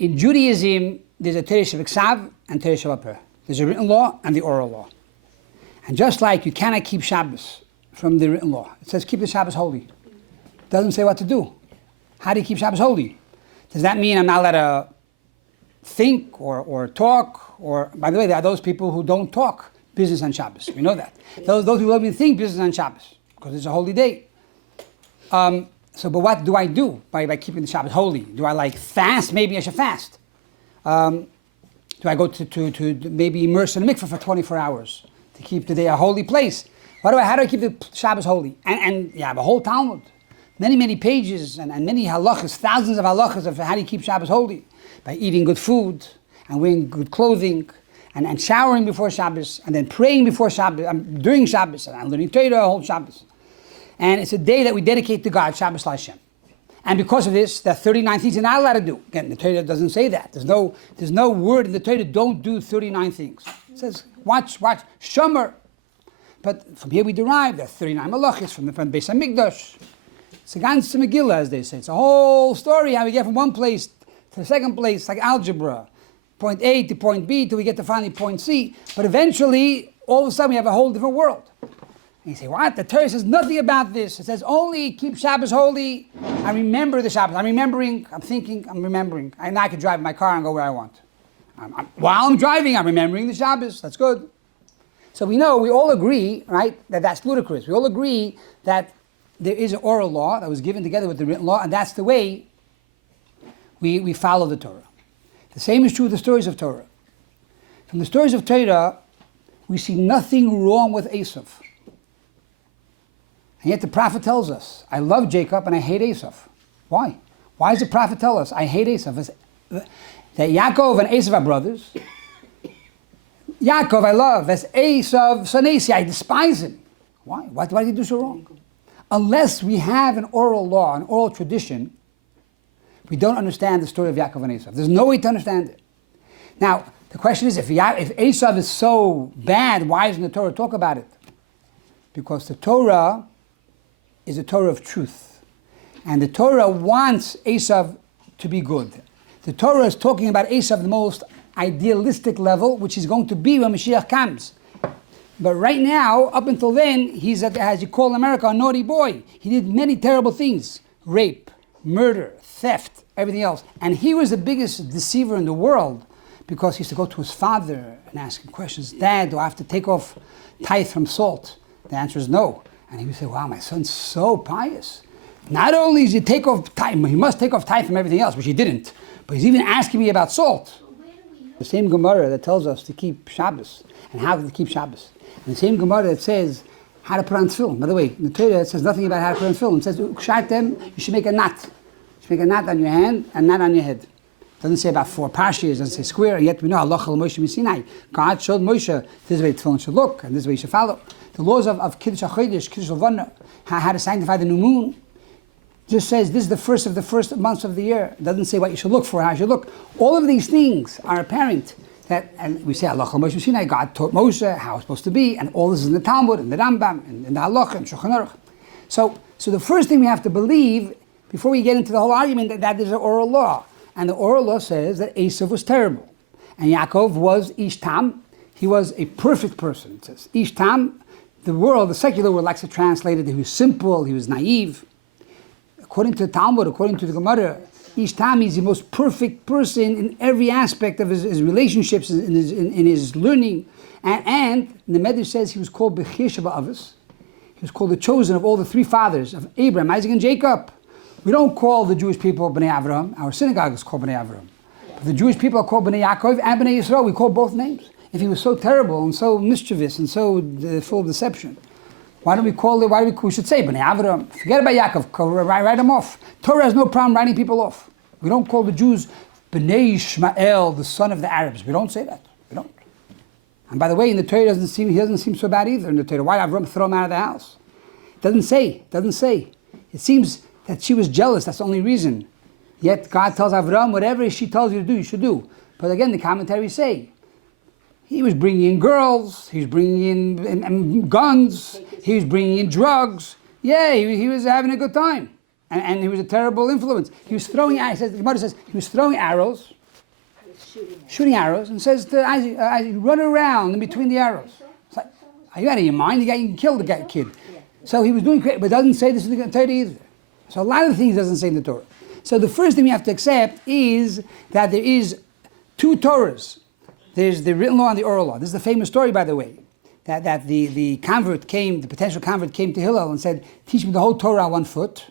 In Judaism, there's a Torah Shebeksav and Torah Shebapeh. There's a written law and the oral law. And just like you cannot keep Shabbos from the written law, it says keep the Shabbos holy. It doesn't say what to do. How do you keep Shabbos holy? Does that mean I'm not allowed to think or talk? Or, by the way, there are those people who don't talk business on Shabbos. We know that. Those who don't even think business on Shabbos, because it's a holy day. But what do I do by keeping the Shabbos holy? Do I fast? Maybe I should fast. Do I go to maybe immerse in a mikveh for 24 hours to keep the day a holy place? How do I keep the Shabbos holy? And you have a whole Talmud, many pages and many halachas, thousands of halachas of how do you keep Shabbos holy? By eating good food and wearing good clothing and showering before Shabbos and then praying before Shabbos, during Shabbos, and learning Torah whole Shabbos. And it's a day that we dedicate to God, Shabbos LaHashem. And because of this, there are 39 things you're not allowed to do. Again, the Torah doesn't say that. There's no word in the Torah, don't do 39 things. It says, watch, shomer. But from here we derive there are 39 malachis from the Beis HaMikdash. It's a ganze Megillah, as they say. It's a whole story, how we get from one place to the second place, like algebra. Point A to point B, till we get to finally point C. But eventually, all of a sudden, we have a whole different world. And you say, what? The Torah says nothing about this. It says only keep Shabbos holy and remember the Shabbos. I'm remembering, I'm thinking, I'm remembering. And I can drive my car and go where I want. While I'm driving, I'm remembering the Shabbos. That's good. So we all agree, right, that that's ludicrous. We all agree that there is an oral law that was given together with the written law, and that's the way we follow the Torah. The same is true with the stories of Torah. From the stories of Torah, we see nothing wrong with Esau. And yet the prophet tells us, I love Jacob and I hate Esau. Why? Why does the prophet tell us, I hate Esau? That Yaakov and Esau are brothers. Yaakov I love, as Esau, son Esau, I despise him. Why? Why did he do so wrong? Unless we have an oral law, an oral tradition, we don't understand the story of Yaakov and Esau. There's no way to understand it. Now, the question is, if Esau is so bad, why doesn't the Torah talk about it? Because the Torah is a Torah of truth. And the Torah wants Esau to be good. The Torah is talking about Esau at the most idealistic level, which is going to be when Mashiach comes. But right now, up until then, he's, as you call America, a naughty boy. He did many terrible things. Rape, murder, theft, everything else. And he was the biggest deceiver in the world because he used to go to his father and ask him questions. Dad, do I have to take off tithe from salt? The answer is no. And he would say, wow, my son's so pious. Not only does he take off tithe, he must take off tithe from everything else, which he didn't. But he's even asking me about salt. The same Gemara that tells us to keep Shabbos and how to keep Shabbos. And the same Gemara that says how to put on tefillin. By the way, in the Torah it says nothing about how to put on tefillin. It says, you should make a knot. You should make a knot on your hand and not on your head. It doesn't say about 4 parshas, it doesn't say square, and yet we know Allah Moshe Sinai. God showed Moshe this is the way tefillin should look, and this is the way you should follow. The laws of Kiddush HaChodesh, Kiddush Levana, how to sanctify the new moon, just says this is the first of the first months of the year. It doesn't say what you should look for, how you should look. All of these things are apparent. And we say Allah Moshe Sinai, God taught Moshe how it's supposed to be, and all this is in the Talmud, and the Rambam, and the Halacha, and Shulchan Aruch. So the first thing we have to believe, before we get into the whole argument, that there's an oral law. And the oral law says that Esau was terrible. And Yaakov was Ish Tam. He was a perfect person, it says. Ish Tam, the world, the secular world likes to translate it, he was simple, he was naive. According to the Talmud, according to the Gemara, Ish Tam is the most perfect person in every aspect of his relationships, in his learning. And the Medrash says he was called Bechir Sheba Avos. He was called the chosen of all the 3 fathers, of Abraham, Isaac, and Jacob. We don't call the Jewish people Bnei Avraham. Our synagogue is called Bnei Avraham. But the Jewish people are called Bnei Yaakov and Bnei Yisrael. We call both names. If he was so terrible and so mischievous and so full of deception, why don't we call it, we should say Bnei Avraham. Forget about Yaakov, write him off. Torah has no problem writing people off. We don't call the Jews Bnei Ishmael, the son of the Arabs. We don't say that. We don't. And by the way, in the Torah, he doesn't seem so bad either in the Torah. Why did Avram throw him out of the house? It doesn't say. It seems that she was jealous, that's the only reason. Yet God tells Avram, whatever she tells you to do, you should do. But again, the commentaries say, he was bringing in girls, he was bringing in guns, he was bringing in drugs. Yeah, he was having a good time. And he was a terrible influence. He was throwing, the Gemara says, he was throwing arrows shooting arrows, and says to Isaac, Isaac, run around in between the arrows. It's like, are you out of your mind? You can kill the kid. So he was doing great, but it doesn't say this in the Torah either. So a lot of things doesn't say in the Torah. So the first thing we have to accept is that there is two Torahs. There's the written law and the oral law. This is the famous story, by the way, that the potential convert came to Hillel and said, teach me the whole Torah on 1 foot.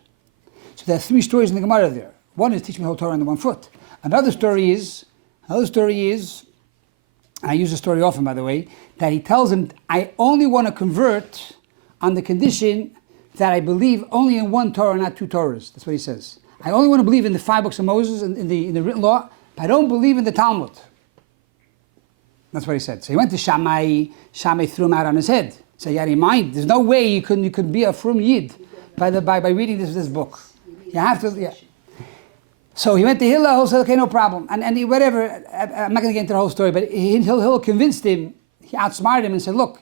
So there are 3 stories in the Gemara there. One is teach me the whole Torah on the 1 foot. Another story is, and I use the story often, by the way, that he tells him, I only want to convert on the condition that I believe only in 1 Torah, not 2 Torahs. That's what he says. I only want to believe in the 5 books of Moses, in the written law, but I don't believe in the Talmud. That's what he said. So he went to Shammai. Shammai threw him out on his head. So you had in mind, there's no way you could be a frum Yid by reading this book. You have to, yeah. So he went to Hillel, said, okay, no problem. And whatever, I'm not going to get into the whole story, but Hillel convinced him, he outsmarted him and said, look,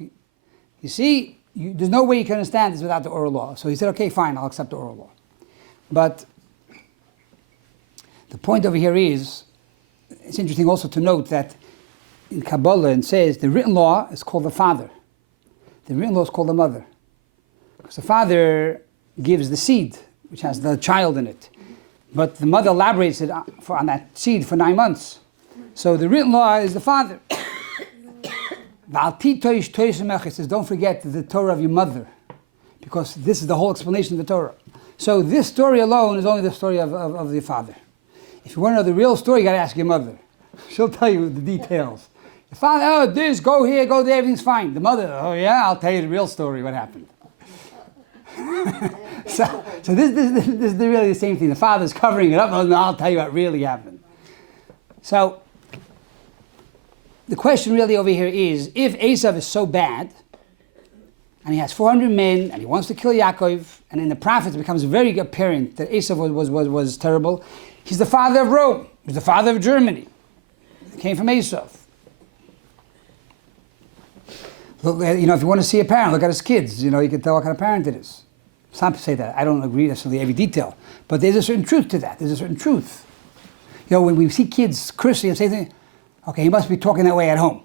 you see, there's no way you can understand this without the oral law. So he said, okay, fine, I'll accept the oral law. But the point over here is, it's interesting also to note that in Kabbalah it says the written law is called the father. The written law is called the mother. Because the father gives the seed, which has the child in it. But the mother elaborates it on that seed for 9 months. So the written law is the father. It says, don't forget the Torah of your mother. Because this is the whole explanation of the Torah. So this story alone is only the story of the father. If you want to know the real story, you got to ask your mother. She'll tell you the details. The father, oh, this, go here, go there, everything's fine. The mother, oh yeah, I'll tell you the real story, what happened. so this is really the same thing. The father's covering it up, and I'll tell you what really happened. So the question really over here is, if Esau is so bad, and he has 400 men, and he wants to kill Yaakov, and in the prophets it becomes very apparent that Esau was terrible, he's the father of Rome, he's the father of Germany. He came from Esau. Look, if you want to see a parent, look at his kids. You can tell what kind of parent it is. Some people say that. I don't agree necessarily every detail. But there's a certain truth to that. There's a certain truth. When we see kids cursing and say things, okay, he must be talking that way at home.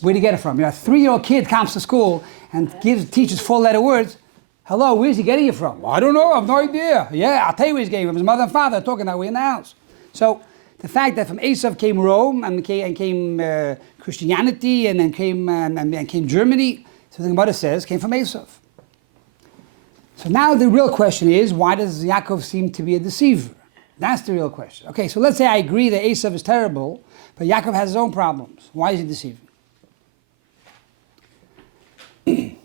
Where do you get it from? A 3-year-old kid comes to school and teaches 4-letter words. Hello, where's he getting it from? Well, I don't know. I have no idea. Yeah, I'll tell you where he's getting it from. His mother and father are talking that way in the house. So the fact that from Esau came Rome and came Christianity and then came Germany, so the Gemara says, came from Esau. So now the real question is, why does Yaakov seem to be a deceiver? That's the real question. Okay, so let's say I agree that Esau is terrible, but Yaakov has his own problems. Why is he deceiving? Human.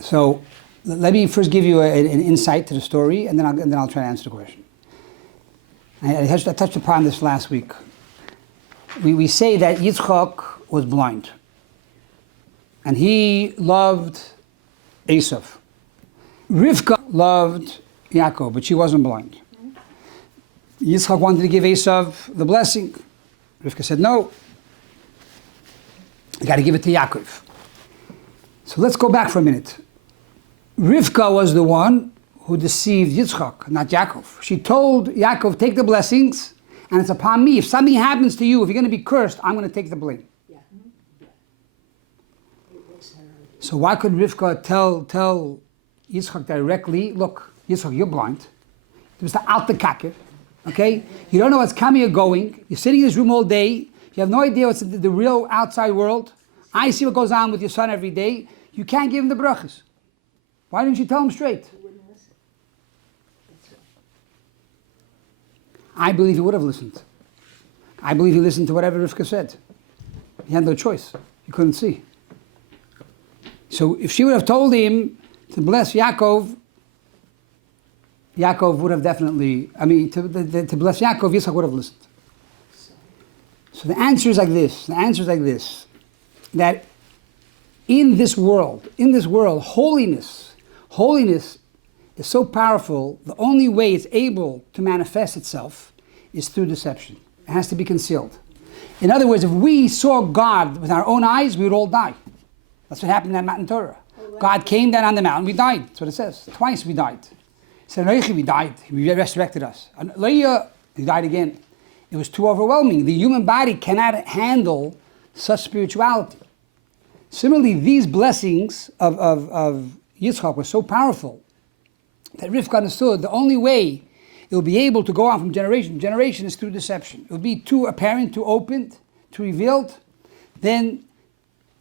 So let me first give you an insight to the story, and then I'll try to answer the question. I touched upon this last week. We say that Yitzchak was blind, and he loved Esau. Rivka loved Yaakov, but she wasn't blind. Yitzchak wanted to give Esau the blessing. Rivka said, no, you got to give it to Yaakov. So let's go back for a minute. Rivka was the one who deceived Yitzchak, not Yaakov. She told Yaakov, take the blessings, and it's upon me. If something happens to you, if you're going to be cursed, I'm going to take the blame. Yeah. So why could Rivka tell Yitzchak directly, look, Yitzchak, you're blind. It was the alte kake, okay? You don't know what's coming or going. You're sitting in this room all day. You have no idea what's the real outside world. I see what goes on with your son every day. You can't give him the brachas. Why didn't you tell him straight? I believe he would have listened. I believe he listened to whatever Rivka said. He had no choice. He couldn't see. So if she would have told him to bless Yaakov, Yaakov would have definitely, to bless Yaakov, Yitzchak would have listened. So the answer is like this. That in this world, holiness is so powerful, the only way it's able to manifest itself is through deception. It has to be concealed. In other words, if we saw God with our own eyes, we would all die. That's what happened in that mountain Torah. God came down on the mountain, we died. That's what it says. Twice we died. So he died. He resurrected us. He died again. It was too overwhelming. The human body cannot handle such spirituality. Similarly, these blessings of Yitzchak were so powerful that Rivka understood the only way it will be able to go on from generation to generation is through deception. It will be too apparent, too opened, too revealed. Then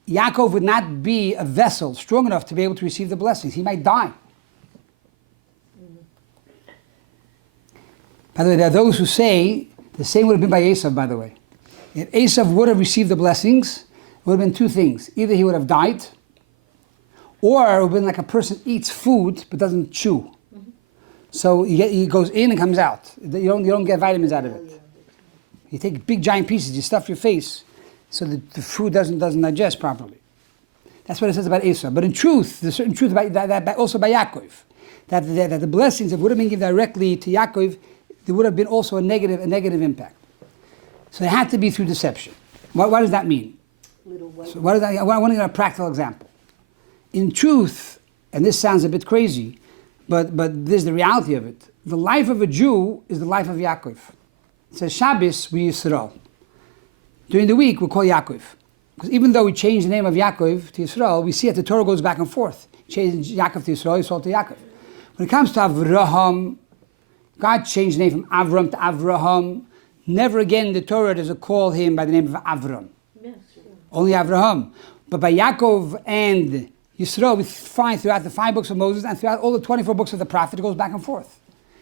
Yaakov would not be a vessel strong enough to be able to receive the blessings. He might die. By the way, there are those who say the same would have been by Esau, by the way. If Esau would have received the blessings, it would have been two things. Either he would have died, or it would have been like a person eats food but doesn't chew. So he goes in and comes out. You don't get vitamins out of it. You take big giant pieces, you stuff your face, so that the food doesn't digest properly. That's what it says about Esau. But in truth, there's a certain truth about that also by Yaakov, that the blessings, if it would have been given directly to Yaakov, there would have been also a negative impact. So it had to be through deception. What does that mean? So what is that? I want to give a practical example. In truth, and this sounds a bit crazy, but this is the reality of it. The life of a Jew is the life of Yaakov. It says Shabbos, we Yisrael. During the week, we call Yaakov. Because even though we change the name of Yaakov to Yisrael, we see that the Torah goes back and forth. Change Yaakov to Yisrael, Yisrael to Yaakov. When it comes to Avraham, God changed the name from Avram to Avraham. Never again in the Torah does it call him by the name of Avram. Yes, sure. Only Avraham. But by Yaakov and Yisrael, we find throughout the 5 books of Moses and throughout all the 24 books of the prophet, it goes back and forth.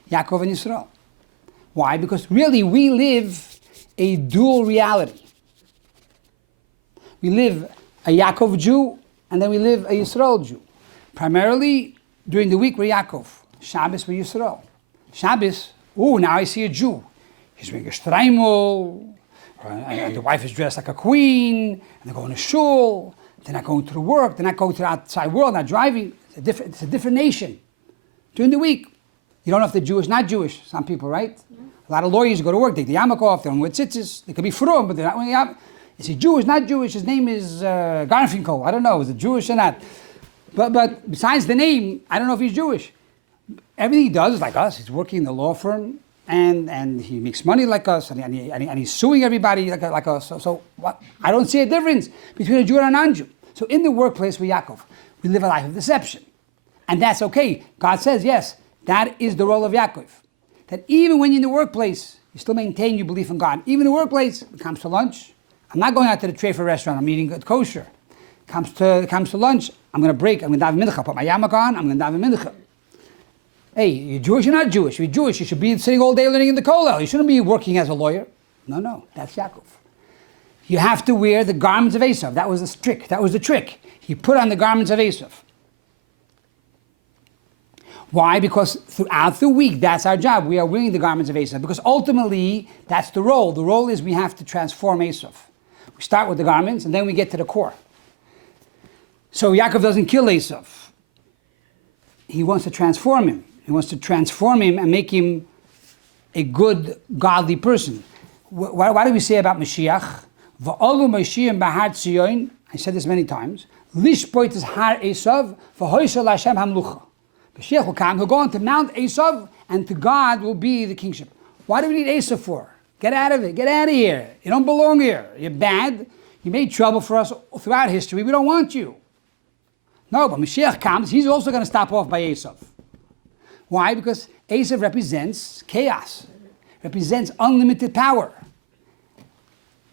Yaakov and Yisrael. Why? Because really we live a dual reality. We live a Yaakov Jew and then we live a Yisrael Jew. Primarily during the week we're Yaakov. Shabbos we're Yisrael. Shabbos, now I see a Jew. He's wearing a shtreimel, and the wife is dressed like a queen, and they're going to shul. They're not going to work. They're not going to the outside world. Not driving. It's a different nation. During the week, you don't know if they're Jewish, not Jewish. Some people, right? Yeah. A lot of lawyers go to work. They take the yarmulke off. They're on with tzitzis. They could be frum, but they're not wearing yarmulke. Is he Jewish? Not Jewish. His name is Garfinkel. I don't know. Is it Jewish or not? But besides the name, I don't know if he's Jewish. Everything he does is like us. He's working in the law firm, and he makes money like us, and he's suing everybody like us. So what? I don't see a difference between a Jew and a non-Jew. So in the workplace with Yaakov, we live a life of deception. And that's okay. God says, yes, that is the role of Yaakov. That even when you're in the workplace, you still maintain your belief in God. Even in the workplace, it comes to lunch. I'm not going out to the Trefa restaurant. I'm eating good kosher. Comes to lunch, I'm going to break. I'm going to daven mincha. Put my yarmulke on. I'm going to daven mincha. Hey, you're Jewish, you're not Jewish. If you're Jewish, you should be sitting all day learning in the kollel. You shouldn't be working as a lawyer. No, that's Yaakov. You have to wear the garments of Esau. That was the trick. He put on the garments of Esau. Why? Because throughout the week, that's our job. We are wearing the garments of Esau. Because ultimately, that's the role. The role is we have to transform Esau. We start with the garments, and then we get to the core. So Yaakov doesn't kill Esau. He wants to transform him. He wants to transform him and make him a good, godly person. What do we say about Mashiach? V'olu Mashiach b'har Tzion. I said this many times. Lishpoit is har Esav v'hoysel Hashem hamlucha. Mashiach will come. He'll go on to Mount Esav, and to God will be the kingship. Why do we need Esav for? Get out of it. Get out of here. You don't belong here. You're bad. You made trouble for us throughout history. We don't want you. No, but Mashiach comes. He's also going to stop off by Esav. Why? Because Esav represents chaos, represents unlimited power,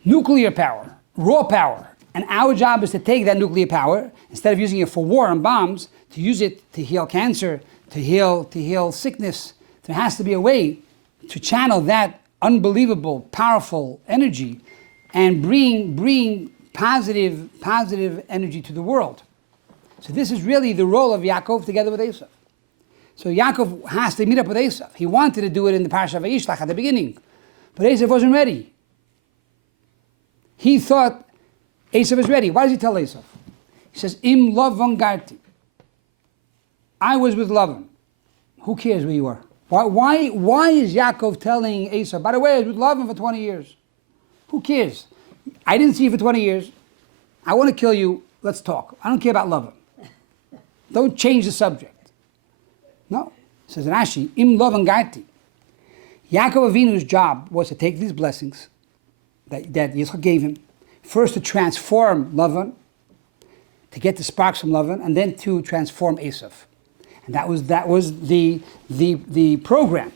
nuclear power, raw power. And our job is to take that nuclear power, instead of using it for war and bombs, to use it to heal cancer, to heal sickness. There has to be a way to channel that unbelievable, powerful energy and bring positive energy to the world. So this is really the role of Yaakov together with Esau. So Yaakov has to meet up with Esau. He wanted to do it in the Parsha of Vayishlach at the beginning, but Esau wasn't ready. He thought Esau was ready. Why does he tell Esau? He says, Im Lavan Garti. I was with Lavan. Who cares where you are? Why is Yaakov telling Esau, by the way, I was with Lavan for 20 years? Who cares? I didn't see you for 20 years. I want to kill you. Let's talk. I don't care about Lavan. Don't change the subject. No. Says Rashi, Im Lavan Gati. Yaakov Avinu's job was to take these blessings that Yitzchak gave him, first to transform Lavan, to get the sparks from Lavan, and then to transform Esau. And that was the program.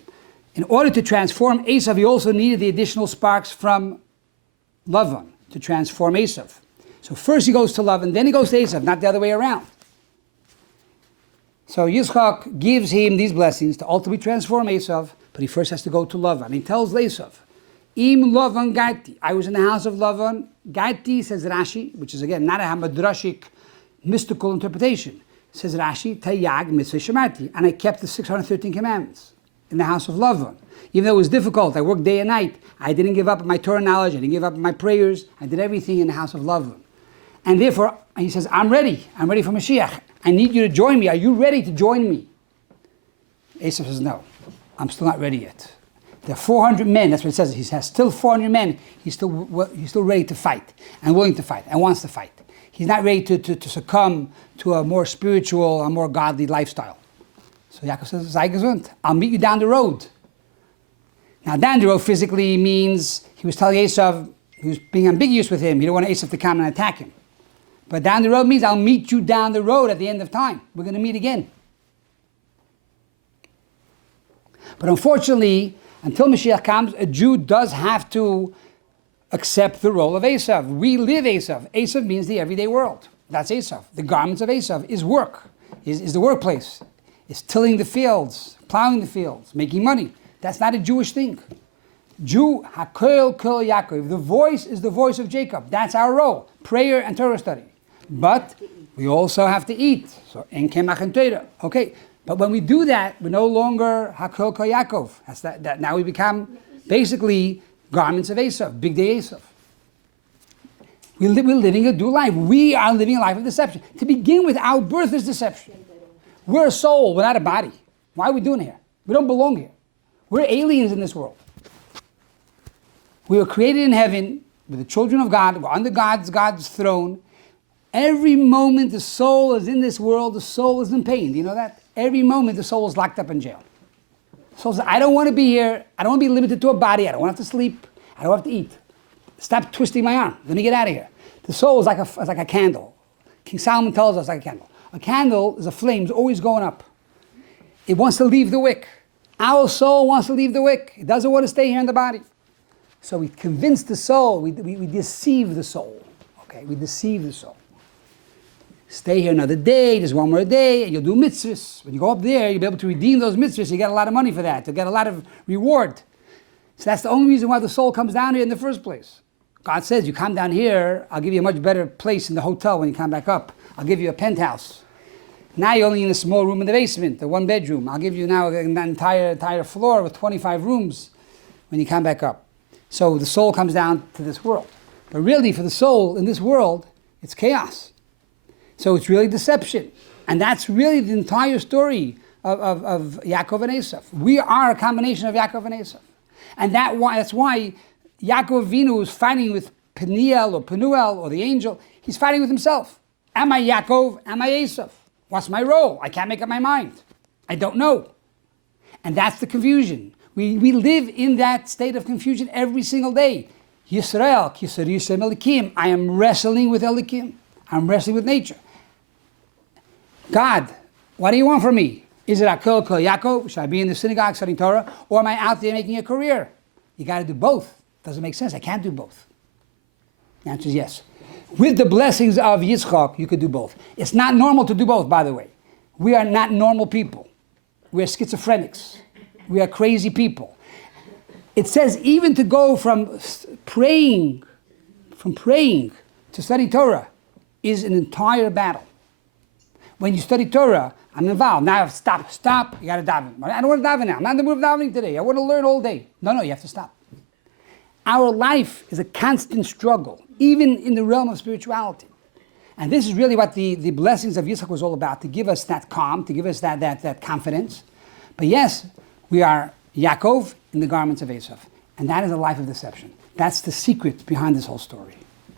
In order to transform Esau, he also needed the additional sparks from Lavan to transform Esau. So first he goes to Lavan, then he goes to Esau, not the other way around. So Yitzchak gives him these blessings to ultimately transform Esau, but he first has to go to Lavan. He tells Esau, Im Lavan Gati. I was in the house of Lavan. Gati, says Rashi, which is again not a hamadrashic mystical interpretation. Says Rashi, Tayag mitzvah shemati. And I kept the 613 commandments in the house of Lavan. Even though it was difficult, I worked day and night. I didn't give up on my Torah knowledge. I didn't give up on my prayers. I did everything in the house of Lavan. And therefore, he says, I'm ready. I'm ready for Mashiach. I need you to join me. Are you ready to join me? Esau says, no, I'm still not ready yet. There are 400 men, that's what it says. He has still 400 men. He's still ready to fight and willing to fight and wants to fight. He's not ready to succumb to a more spiritual, a more godly lifestyle. So Yaakov says, sei gesund. I'll meet you down the road. Now down the road physically means he was telling Esau, he was being ambiguous with him. He didn't want Esau to come and attack him. But down the road means I'll meet you down the road at the end of time. We're going to meet again. But unfortunately, until Mashiach comes, a Jew does have to accept the role of Esau. We live Esau. Esau means the everyday world. That's Esau. The garments of Esau is work, is the workplace. It's tilling the fields, plowing the fields, making money. That's not a Jewish thing. Jew, Hakel Kol Yaakov. The voice is the voice of Jacob. That's our role. Prayer and Torah study. But we also have to eat. So, en kemach and Torah. Okay. But when we do that, we're no longer Hakel Kol Yaakov. That's that now we become basically garments of Esau, big day Esau. We're living a dual life. We are living a life of deception. To begin with, our birth is deception. We're a soul, we're not a body. Why are we doing it here? We don't belong here. We're aliens in this world. We were created in heaven. We're the children of God. We're under God's throne. Every moment the soul is in this world, the soul is in pain. Do you know that? Every moment the soul is locked up in jail. The soul says, I don't want to be here. I don't want to be limited to a body. I don't want to have to sleep. I don't have to eat. Stop twisting my arm. Let me get out of here. The soul is like a candle. King Solomon tells us like a candle. A candle is a flame, it's always going up. It wants to leave the wick. Our soul wants to leave the wick. It doesn't want to stay here in the body. So we convince the soul, we deceive the soul. Okay, we deceive the soul. Stay here another day, just one more day, and you'll do mitzvahs. When you go up there, you'll be able to redeem those mitzvahs. You get a lot of money for that. You'll get a lot of reward. So that's the only reason why the soul comes down here in the first place. God says, you come down here, I'll give you a much better place in the hotel when you come back up. I'll give you a penthouse. Now you're only in a small room in the basement, a one bedroom. I'll give you now an entire floor with 25 rooms when you come back up. So the soul comes down to this world. But really for the soul in this world, it's chaos. So it's really deception. And that's really the entire story of Yaakov and Esau. We are a combination of Yaakov and Esau. And that's why Yaakov Avinu is fighting with Peniel or the angel. He's fighting with himself. Am I Yaakov? Am I Esau? What's my role? I can't make up my mind. I don't know. And that's the confusion. We live in that state of confusion every single day. Yisrael, Kisar Yisrael Elikim. I am wrestling with Elikim. I'm wrestling with nature. God, what do you want from me? Is it Hakel Kol Yaakov? Should I be in the synagogue studying Torah? Or am I out there making a career? You got to do both. Doesn't make sense. I can't do both. The answer is yes. With the blessings of Yitzchak, you could do both. It's not normal to do both, by the way. We are not normal people. We are schizophrenics. We are crazy people. It says even to go from praying to study Torah is an entire battle. When you study Torah, I'm involved. Now stop, you got to daven. I don't want to daven now. I'm not in the mood of davening today. I want to learn all day. No, you have to stop. Our life is a constant struggle, even in the realm of spirituality. And this is really what the blessings of Yitzchak was all about, to give us that calm, to give us that confidence. But yes, we are Yaakov in the garments of Esau. And that is a life of deception. That's the secret behind this whole story.